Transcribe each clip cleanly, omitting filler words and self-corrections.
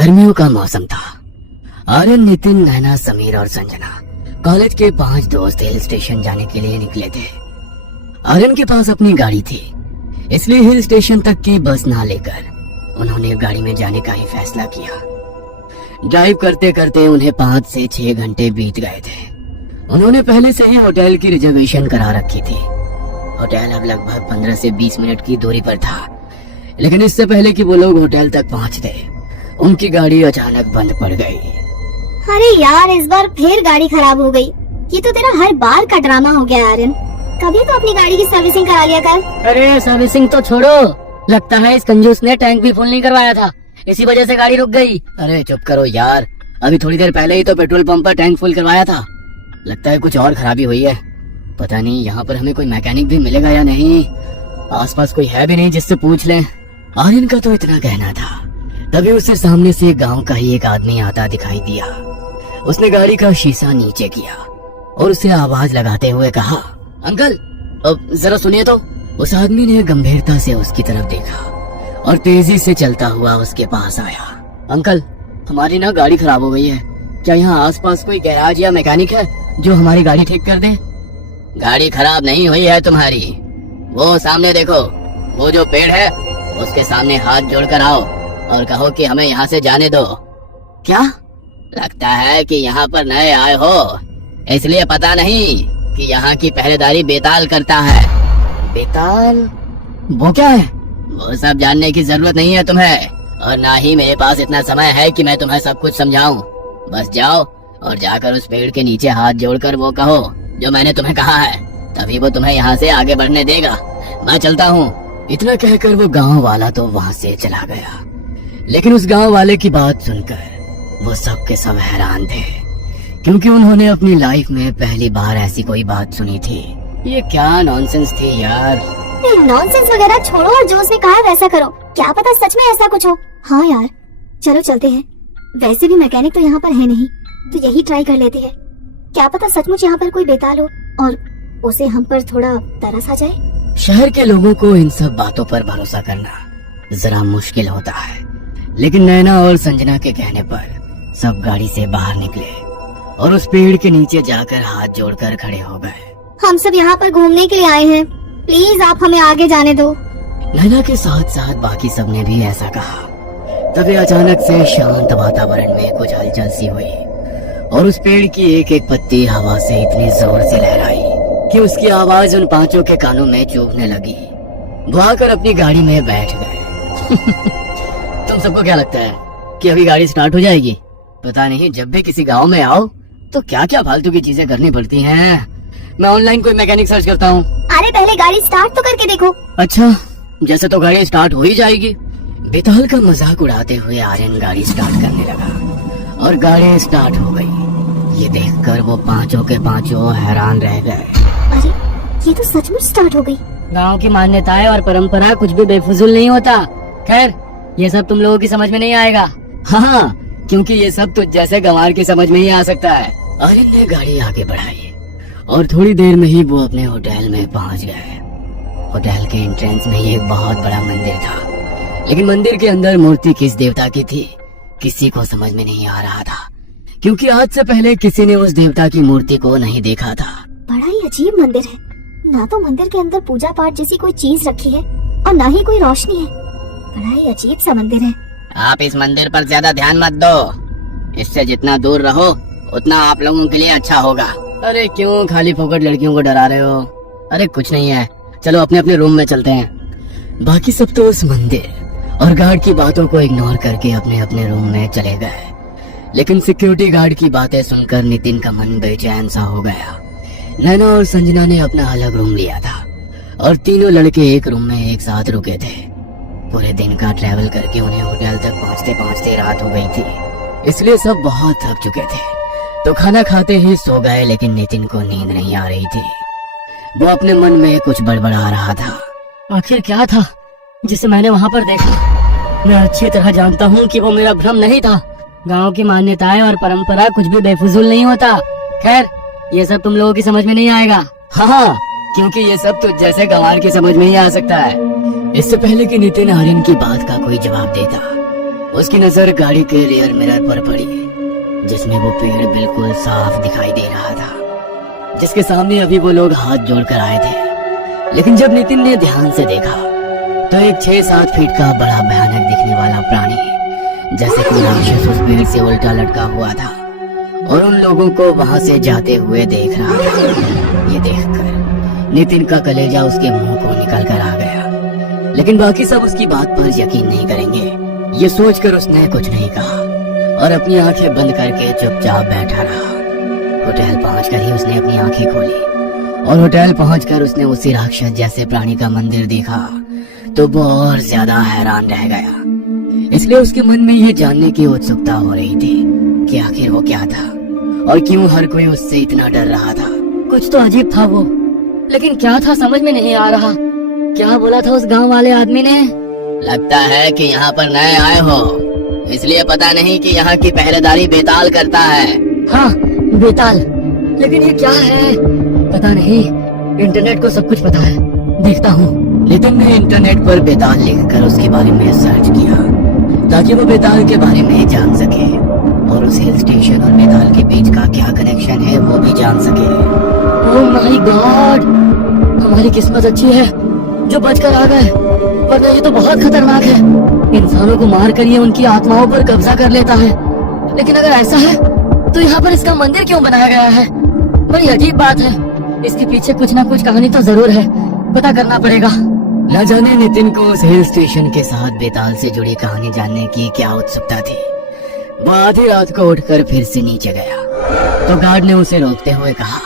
गर्मियों का मौसम था। आर्यन, नितिन, नैना, समीर और संजना कॉलेज के 5 दोस्त हिल स्टेशन जाने के लिए निकले थे। आर्यन के पास अपनी गाड़ी थी, इसलिए हिल स्टेशन तक की बस ना लेकर उन्होंने गाड़ी में जाने का ही फैसला किया। ड्राइव करते करते उन्हें 5 से 6 घंटे बीत गए थे। उन्होंने पहले से ही होटल की रिजर्वेशन करा रखी थी। होटल अब लगभग 15 से 20 मिनट की दूरी पर था, लेकिन इससे पहले कि वो लोग होटल तक पहुंचते, उनकी गाड़ी अचानक बंद पड़ गई। अरे यार, इस बार फिर गाड़ी खराब हो गई। ये तो तेरा हर बार का ड्रामा हो गया आर्यन। कभी तो अपनी गाड़ी की सर्विसिंग करा लिया कर। अरे सर्विसिंग तो छोड़ो, लगता है इस कंजूस ने टैंक भी फुल नहीं करवाया था, इसी वजह से गाड़ी रुक गई। अरे चुप करो यार, अभी थोड़ी देर पहले ही तो पेट्रोल पंप पर टैंक फुल करवाया था। लगता है कुछ और खराबी हुई है। पता नहीं यहाँ पर हमें कोई मैकेनिक भी मिलेगा या नहीं। आसपास कोई है भी नहीं जिससे पूछ लें। आर्यन का तो इतना कहना था, तभी उसे सामने से गांव का ही एक आदमी आता दिखाई दिया। उसने गाड़ी का शीशा नीचे किया और उसे आवाज लगाते हुए कहा, अंकल अब जरा सुनिए तो। उस आदमी ने गंभीरता से उसकी तरफ देखा और तेजी से चलता हुआ उसके पास आया। अंकल, हमारी ना गाड़ी खराब हो गई है, क्या यहाँ आसपास कोई गैराज या मैकेनिक है जो हमारी गाड़ी ठीक कर दे? गाड़ी खराब नहीं हुई है तुम्हारी, वो सामने देखो, वो जो पेड़ है उसके सामने हाथ जोड़कर आओ और कहो कि हमें यहाँ से जाने दो। क्या? लगता है कि यहाँ पर नए आए हो, इसलिए पता नहीं कि यहाँ की पहरेदारी बेताल करता है। बेताल? वो क्या है? वो सब जानने की जरूरत नहीं है तुम्हें, और ना ही मेरे पास इतना समय है कि मैं तुम्हें सब कुछ समझाऊं। बस जाओ और जाकर उस पेड़ के नीचे हाथ जोड़कर वो कहो जो मैंने तुम्हें कहा है, तभी वो तुम्हें यहाँ से आगे बढ़ने देगा। मैं चलता हूँ। इतना कहकर वो गांव वाला तो वहाँ से चला गया। लेकिन उस गांव वाले की बात सुनकर वो सब के सब हैरान थे, क्योंकि उन्होंने अपनी लाइफ में पहली बार ऐसी कोई बात सुनी थी। ये क्या नॉनसेंस थी यार। नॉनसेंस वगैरह छोड़ो और जो उसने कहा है वैसा करो। क्या पता सच में ऐसा कुछ हो। हाँ यार, चलो चलते हैं। वैसे भी मैकेनिक तो यहाँ पर है नहीं, तो यही ट्राई कर लेते हैं। क्या पता सचमुच यहाँ पर कोई बेताल हो और उसे हम पर थोड़ा तरस आ जाए। शहर के लोगों को इन सब बातों पर भरोसा करना जरा मुश्किल होता है, लेकिन नैना और संजना के कहने पर सब गाड़ी से बाहर निकले और उस पेड़ के नीचे जाकर हाथ जोड़कर खड़े हो गए। हम सब यहाँ पर घूमने के लिए आए हैं, प्लीज आप हमें आगे जाने दो। नैना के साथ साथ बाकी सब ने भी ऐसा कहा। तभी अचानक से शांत वातावरण में कुछ हलचल सी हुई और उस पेड़ की एक एक पत्ती हवा से इतनी जोर से लहराई कि उसकी आवाज उन 5 के कानों में चुभने लगी। वो आकर अपनी गाड़ी में बैठ गए। तुम सबको क्या लगता है कि अभी गाड़ी स्टार्ट हो जाएगी? पता नहीं, जब भी किसी गांव में आओ तो क्या क्या फालतू की चीजें करनी पड़ती हैं। मैं ऑनलाइन कोई मैकेनिक सर्च करता हूँ। अरे पहले गाड़ी स्टार्ट तो करके देखो। अच्छा, जैसे तो गाड़ी स्टार्ट हो ही जाएगी। बेताल का मजाक उड़ाते हुए आर्यन गाड़ी स्टार्ट करने लगा और गाड़ी स्टार्ट हो गई। ये देखकर वो 5 के 5 हैरान रह गए। अरे ये तो सचमुच स्टार्ट हो गई। गांव की मान्यताएं और परंपरा कुछ भी बेफिजूल नहीं होता। खैर, ये सब तुम लोगों की समझ में नहीं आएगा। हाँ, क्योंकि ये सब तुझ जैसे गंवार की समझ में ही आ सकता है। आर्यन ने गाड़ी आगे बढ़ाई और थोड़ी देर में ही वो अपने होटल में पहुंच गए। होटल के एंट्रेंस में एक बहुत बड़ा मंदिर था, लेकिन मंदिर के अंदर मूर्ति किस देवता की थी किसी को समझ में नहीं आ रहा था, क्योंकि आज से पहले किसी ने उस देवता की मूर्ति को नहीं देखा था। बड़ा ही अजीब मंदिर है, ना तो मंदिर के अंदर पूजा पाठ जैसी कोई चीज रखी है और ना ही कोई रोशनी है। बड़ा ही अजीब सा मंदिर है। आप इस मंदिर पर ज्यादा ध्यान मत दो, इससे जितना दूर रहो उतना आप लोगों के लिए अच्छा होगा। अरे क्यों खाली फोकट लड़कियों को डरा रहे हो? अरे कुछ नहीं है, चलो अपने अपने रूम में चलते हैं। बाकी सब तो उस मंदिर और गार्ड की बातों को इग्नोर करके अपने अपने रूम में चले गए। लेकिन सिक्योरिटी गार्ड की बातें सुनकर नितिन का मन बेचैन सा हो गया। नैना और संजना ने अपना अलग रूम लिया था और तीनों लड़के एक रूम में एक साथ रुके थे। पूरे दिन का ट्रैवल करके उन्हें होटल तक पहुंचते पहुंचते रात हो गई थी, इसलिए सब बहुत थक चुके थे। तो खाना खाते ही सो गए, लेकिन नितिन को नींद नहीं आ रही थी। वो अपने मन में कुछ बड़बड़ा रहा था। आखिर क्या था जिसे मैंने वहाँ पर देखा? मैं अच्छी तरह जानता हूँ कि वो मेरा भ्रम नहीं था। गांव की मान्यताएं और परंपरा कुछ भी बेफिजूल नहीं होता। खैर, ये सब तुम लोगों की समझ में नहीं आएगा। हाँ, क्योंकि ये सब तुझ जैसे गंवार की समझ में ही आ सकता है। इससे पहले कि नितिन आर्यन की बात का कोई जवाब देता, उसकी नजर गाड़ी के रियर मिरर पर पड़ी, जिसमें वो पेड़ बिल्कुल साफ दिखाई दे रहा था, जिसके सामने अभी वो लोग हाथ जोड़कर आए थे। लेकिन जब नितिन ने ध्यान से देखा तो एक 6-7 फीट का बड़ा भयानक दिखने वाला प्राणी जैसे कोई राक्षस उस पेड़ से उल्टा लटका हुआ था और उन लोगों को वहां से जाते हुए देख रहा था। ये देखकर नितिन का कलेजा उसके मुंह को निकल कर आ गया, लेकिन बाकी सब उसकी बात पर यकीन नहीं करेंगे, ये सोचकर उसने कुछ नहीं कहा और अपनी आंखें बंद करके चुपचाप बैठा रहा। होटल पहुंचकर ही उसने अपनी आंखें खोली और होटल पहुंचकर उसने उसी राक्षस जैसे प्राणी का मंदिर देखा तो वो और ज्यादा हैरान रह गया। इसलिए उसके मन में ये जानने की उत्सुकता हो रही थी कि आखिर वो क्या था और क्यों हर कोई उससे इतना डर रहा था। कुछ तो अजीब था वो, लेकिन क्या था समझ में नहीं आ रहा। क्या बोला था उस गांव वाले आदमी ने? लगता है कि यहाँ पर नए आए हो, इसलिए पता नहीं कि यहाँ की पहरेदारी बेताल करता है। हाँ, बेताल, लेकिन ये क्या है पता नहीं। इंटरनेट को सब कुछ पता है, देखता हूँ। नितिन ने इंटरनेट पर बेताल लिखकर उसके बारे में सर्च किया ताकि वो बेताल के बारे में जान सके और उस हिल स्टेशन और बेताल के बीच का क्या कनेक्शन है वो भी जान सके। ओह माय गॉड, हमारी किस्मत अच्छी है जो बचकर आ गए, वरना ये तो बहुत खतरनाक है। इंसानों को मार कर ये उनकी आत्माओं पर कब्जा कर लेता है। लेकिन अगर ऐसा है तो यहाँ पर इसका मंदिर क्यों बनाया गया है? बड़ी अजीब बात है, इसके पीछे कुछ ना कुछ कहानी तो जरूर है, पता करना पड़ेगा। न जाने नितिन को उस हिल स्टेशन के साथ बेताल से जुड़ी कहानी जानने की क्या उत्सुकता थी। वो आधी रात को उठकर फिर से नीचे गया तो गार्ड ने उसे रोकते हुए कहा,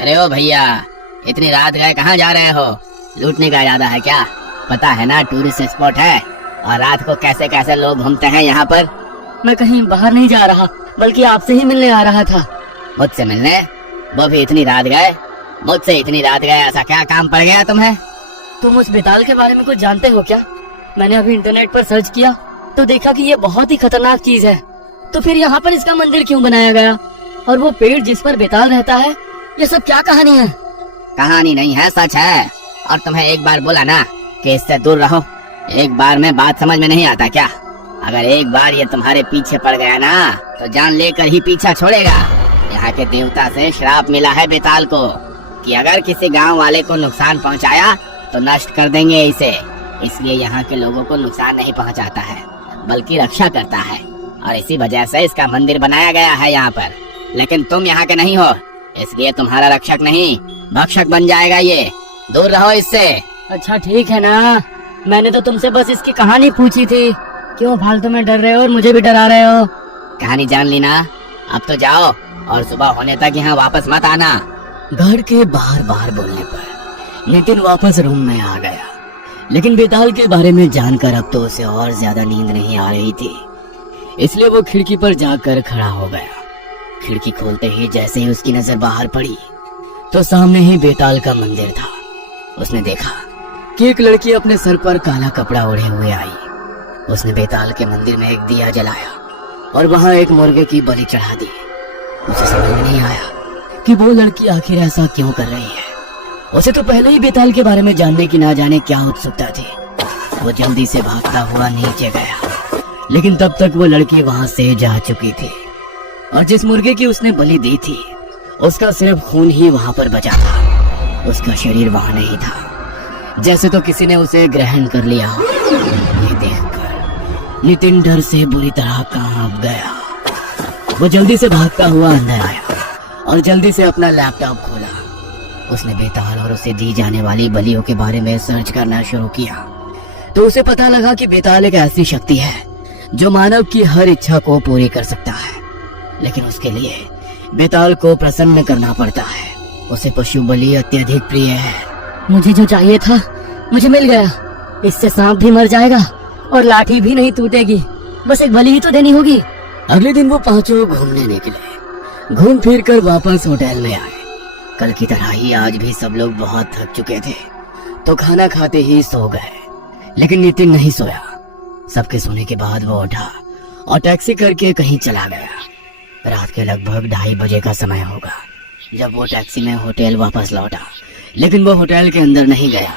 अरे ओ भैया, इतनी रात गए कहाँ जा रहे हो? लूटने का इरादा है क्या? पता है ना टूरिस्ट स्पॉट है और रात को कैसे कैसे लोग घूमते हैं यहाँ पर। मैं कहीं बाहर नहीं जा रहा, बल्कि आपसे ही मिलने आ रहा था। मुझसे मिलने? वो भी इतनी रात गए? मुझसे इतनी रात गए, ऐसा क्या काम पड़ गया तुम्हें? तुम उस बेताल के बारे में कुछ जानते हो क्या? मैंने अभी इंटरनेट पर सर्च किया तो देखा कि ये बहुत ही खतरनाक चीज है। तो फिर यहाँ पर इसका मंदिर क्यों बनाया गया? और वो पेड़ जिस पर बेताल रहता है, ये सब क्या कहानी है? कहानी नहीं है, सच है। और तुम्हें एक बार बोला ना कि इससे दूर रहो। एक बार में बात समझ में नहीं आता क्या? अगर एक बार ये तुम्हारे पीछे पड़ गया ना तो जान लेकर ही पीछा छोड़ेगा। यहाँ के देवता से श्राप मिला है बेताल को कि अगर किसी गांव वाले को नुकसान पहुंचाया तो नष्ट कर देंगे इसे। इसलिए यहाँ के लोगों को नुकसान नहीं पहुँचाता है, बल्कि रक्षा करता है, और इसी वजह से इसका मंदिर बनाया गया है यहाँ पर। लेकिन तुम यहाँ के नहीं हो, इसलिए तुम्हारा रक्षक नहीं भक्षक बन जाएगा ये। दूर रहो इससे। अच्छा ठीक है ना, मैंने तो तुमसे बस इसकी कहानी पूछी थी, क्यों फालतू में डर रहे हो और मुझे भी डरा रहे हो? कहानी जान ली ना, अब तो जाओ और सुबह होने तक यहाँ वापस मत आना। घर के बाहर बाहर बोलने पर नितिन वापस रूम में आ गया, लेकिन बेताल के बारे में जानकर अब तो उसे और ज्यादा नींद नहीं आ रही थी, इसलिए वो खिड़की पर जाकर खड़ा हो गया। खिड़की खोलते ही जैसे ही उसकी नजर बाहर पड़ी तो सामने ही बेताल का मंदिर था। उसने देखा कि एक लड़की अपने सर पर काला कपड़ा ओढ़े हुए आई। उसने बेताल के मंदिर में एक दिया जलाया और वहां एक मुर्गे की बलि चढ़ा दी। उसे समझ में नहीं आया कि वो लड़की आखिर ऐसा क्यों कर रही है। उसे तो पहले ही बेताल के बारे में जानने की ना जाने क्या उत्सुकता थी। वो जल्दी से भागता हुआ नीचे गया, लेकिन तब तक वो लड़की वहां से जा चुकी थी और जिस मुर्गे की उसने बलि दी थी उसका सिर्फ खून ही वहां पर बचा था, उसका शरीर वहां नहीं था, जैसे तो किसी ने उसे ग्रहण कर लिया। ये देखकर नितिन डर से बुरी तरह कांप गया। वो जल्दी से भागता हुआ अंदर आया और जल्दी से अपना लैपटॉप खोला। उसने बेताल और उसे दी जाने वाली बलियों के बारे में सर्च करना शुरू किया तो उसे पता लगा कि बेताल एक ऐसी शक्ति है जो मानव की हर इच्छा को पूरी कर सकता है, लेकिन उसके लिए बेताल को प्रसन्न करना पड़ता है। उसे पशु बलि अत्यधिक प्रिय है। मुझे जो चाहिए था मुझे मिल गया। इससे सांप भी मर जाएगा और लाठी भी नहीं टूटेगी, बस एक बलि ही तो देनी होगी। अगले दिन वो पांचों घूमने निकले। घूम फिर कर वापस होटल में आए। कल की तरह ही आज भी सब लोग बहुत थक चुके थे तो खाना खाते ही सो गए, लेकिन नितिन नहीं सोया। सबके सोने के बाद वो उठा और टैक्सी करके कहीं चला गया। रात के लगभग 2:30 बजे का समय होगा जब वो टैक्सी में होटल वापस लौटा, लेकिन वो होटल के अंदर नहीं गया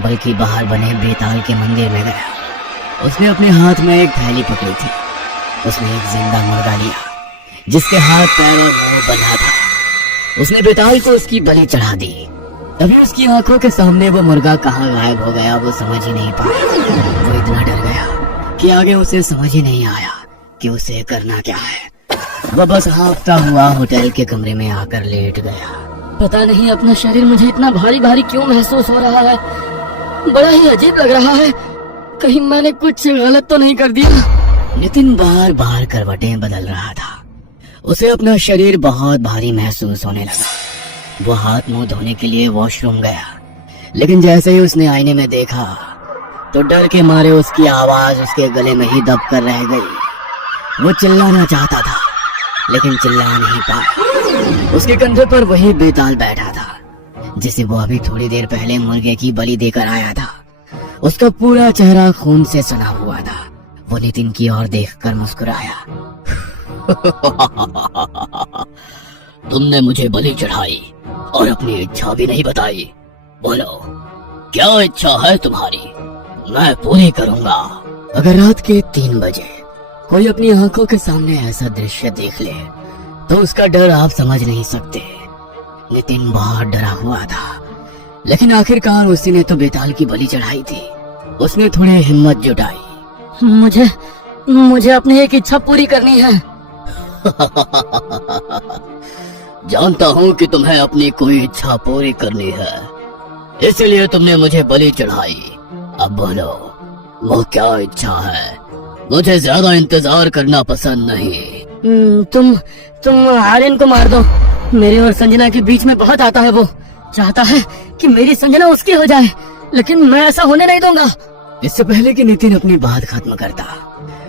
बल्कि बाहर बने बेताल के मंदिर में गया। उसने अपने हाथ में एक थैली पकड़ी थी। उसने एक जिंदा मुर्गा लिया जिसके हाथ पैर और मुंह बंधा था। उसने बेताल को उसकी बलि चढ़ा दी। तभी उसकी आंखों के सामने वो मुर्गा कहाँ गायब हो गया वो समझ ही नहीं पाया। वो इतना डर गया कि आगे उसे समझ ही नहीं आया कि उसे करना क्या है। वह बस हाँफता हुआ होटल के कमरे में आकर लेट गया। पता नहीं अपना शरीर मुझे इतना भारी भारी क्यों महसूस हो रहा है। बड़ा ही अजीब लग रहा है। कहीं मैंने कुछ गलत तो नहीं कर दिया। नितिन बार बार करवटें बदल रहा था। उसे अपना शरीर बहुत भारी महसूस होने लगा। वो हाथ मुंह धोने के लिए वॉशरूम गया, लेकिन जैसे ही उसने आईने में देखा तो डर के मारे उसकी आवाज उसके गले में ही दब कर रह गई। वो चिल्लाना चाहता था लेकिन चिल्ला नहीं पाया। उसके कंधे पर वही बेताल बैठा था जिसे वो अभी थोड़ी देर पहले मुर्गे की बलि देकर आया था। उसका पूरा चेहरा खून से सना हुआ था। वो नितिन की ओर देखकर मुस्कुराया। तुमने मुझे बलि चढ़ाई और अपनी इच्छा भी नहीं बताई। बोलो क्या इच्छा है तुम्हारी, मैं पूरी करूंगा। अगर रात के 3 बजे कोई अपनी आंखों के सामने ऐसा दृश्य देख ले तो उसका डर आप समझ नहीं सकते। नितिन बहुत डरा हुआ था, लेकिन आखिरकार उसी ने तो बेताल की बलि चढ़ाई थी। उसने थोड़ी हिम्मत जुटाई। मुझे अपनी एक इच्छा पूरी करनी है। जानता हूँ कि तुम्हें अपनी कोई इच्छा पूरी करनी है, इसलिए तुमने मुझे बलि चढ़ाई। अब बोलो वो क्या इच्छा है। मुझे ज्यादा इंतजार करना पसंद नहीं। तुम आर्यन को मार दो। मेरे और संजना के बीच में बहुत आता है। वो चाहता है कि मेरी संजना उसकी हो जाए, लेकिन मैं ऐसा होने नहीं दूंगा। इससे पहले कि नितिन अपनी बात खत्म करता,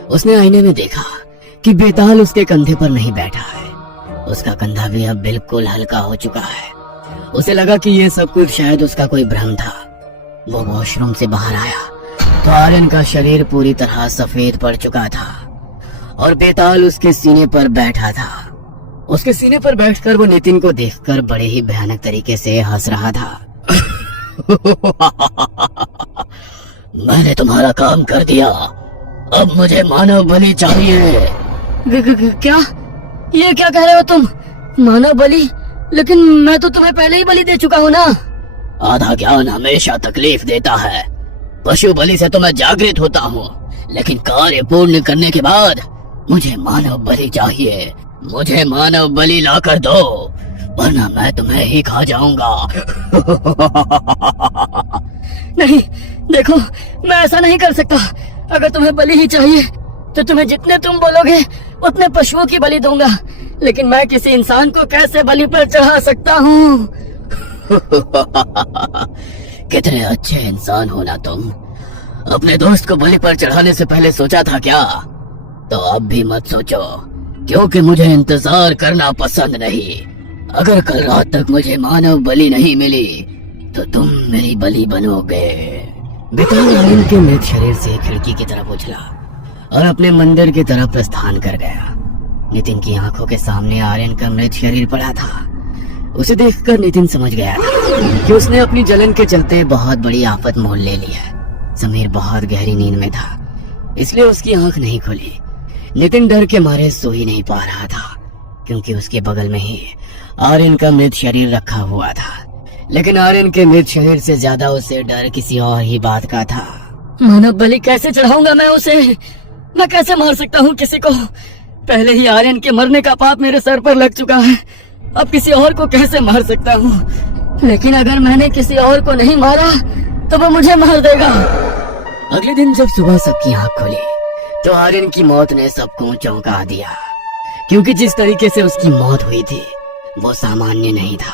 उसने आईने में देखा कि बेताल उसके कंधे पर नहीं बैठा है। उसका कंधा भी अब बिल्कुल हल्का हो चुका है। उसे लगा कि ये सब कुछ शायद उसका कोई भ्रम था। वो वॉशरूम से बाहर आया तो आर्यन का शरीर पूरी तरह सफेद पड़ चुका था और बेताल उसके सीने पर बैठा था। उसके सीने पर बैठकर वो नितिन को देखकर बड़े ही भयानक तरीके से हंस रहा था। मैंने तुम्हारा काम कर दिया, अब मुझे मानव बलि चाहिए। क्या ये क्या कह रहे हो तुम? मानव बलि? लेकिन मैं तो तुम्हें पहले ही बलि दे चुका हूँ ना। आधा ज्ञान हमेशा तकलीफ देता है। पशु बलि से तो मैं जागृत होता हूँ, लेकिन कार्य पूर्ण करने के बाद मुझे मानव बलि चाहिए। मुझे मानव बलि ला कर दो, वरना मैं तुम्हें ही खा जाऊंगा। नहीं, देखो मैं ऐसा नहीं कर सकता। अगर तुम्हें बलि ही चाहिए तो तुम्हें जितने तुम बोलोगे उतने पशुओं की बलि दूंगा, लेकिन मैं किसी इंसान को कैसे बलि पर चढ़ा सकता हूँ? कितने अच्छे इंसान हो ना तुम। अपने दोस्त को बलि पर चढ़ाने से पहले सोचा था क्या? तो अब भी मत सोचो, क्योंकि मुझे इंतजार करना पसंद नहीं। अगर कल रात तक मुझे मानव बलि नहीं मिली तो तुम मेरी बलि बनोगे। बेताल आर्यन के मृत शरीर से खिड़की की तरफ उछला और अपने मंदिर की तरफ प्रस्थान कर गया। नितिन की आंखों के सामने आर्यन का मृत शरीर पड़ा था। उसे देखकर नितिन समझ गया था कि उसने अपनी जलन के चलते बहुत बड़ी आफत मोल ले ली है। समीर बहुत गहरी नींद में था, इसलिए उसकी आंख नहीं खुली। नितिन डर के मारे सो ही नहीं पा रहा था, क्योंकि उसके बगल में ही आर्यन का मृत शरीर रखा हुआ था। लेकिन आर्यन के मृत शरीर से ज्यादा उसे डर किसी और ही बात का था। मानव बलि कैसे चढ़ाऊंगा मैं उसे? मैं कैसे मार सकता हूँ किसी को? पहले ही आर्यन के मरने का पाप मेरे सर पर लग चुका है, अब किसी और को कैसे मार सकता हूँ? लेकिन अगर मैंने किसी और को नहीं मारा तो वो मुझे मार देगा। अगले दिन जब सुबह सबकी आंख खुली तो आर्यन की मौत ने सबको चौंका दिया, क्योंकि जिस तरीके से उसकी मौत हुई थी वो सामान्य नहीं था।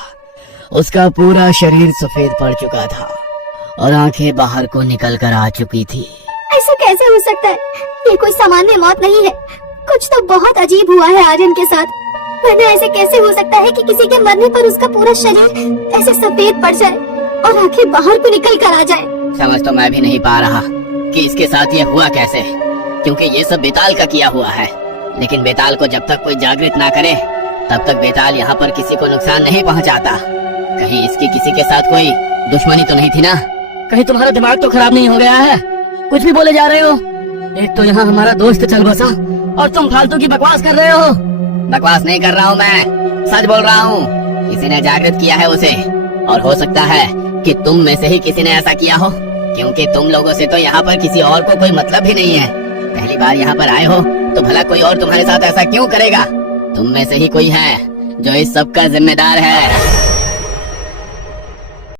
उसका पूरा शरीर सफेद पड़ चुका था और आंखें बाहर को निकल कर आ चुकी थी। ऐसा कैसे हो सकता है? ये कोई सामान्य मौत नहीं है। कुछ तो बहुत अजीब हुआ है आर्यन के साथ। वरना ऐसे कैसे हो सकता है कि किसी के मरने पर उसका पूरा शरीर ऐसे सफेद पड़ जाए और आंखें बाहर को निकल कर आ जाए? समझ तो मैं भी नहीं पा रहा कि इसके साथ ये हुआ कैसे, क्योंकि ये सब बेताल का किया हुआ है। लेकिन बेताल को जब तक कोई जागृत ना करे तब तक बेताल यहाँ पर किसी को नुकसान नहीं पहुँचाता। कहीं इसकी किसी के साथ कोई दुश्मनी तो नहीं थी ना? कहीं तुम्हारा दिमाग तो खराब नहीं हो गया है? कुछ भी बोले जा रहे हो। एक तो यहाँ हमारा दोस्त चल बसा और तुम फालतू की बकवास कर रहे हो। बकवास नहीं कर रहा हूँ मैं, सच बोल रहा हूँ। किसी ने जागृत किया है उसे, और हो सकता है कि तुम में से ही किसी ने ऐसा किया हो, क्योंकि तुम लोगों से तो यहाँ पर किसी और को कोई मतलब ही नहीं है। पहली बार यहाँ पर आए हो तो भला कोई और तुम्हारे साथ ऐसा क्यों करेगा? तुम में से ही कोई है जो इस सब का जिम्मेदार है।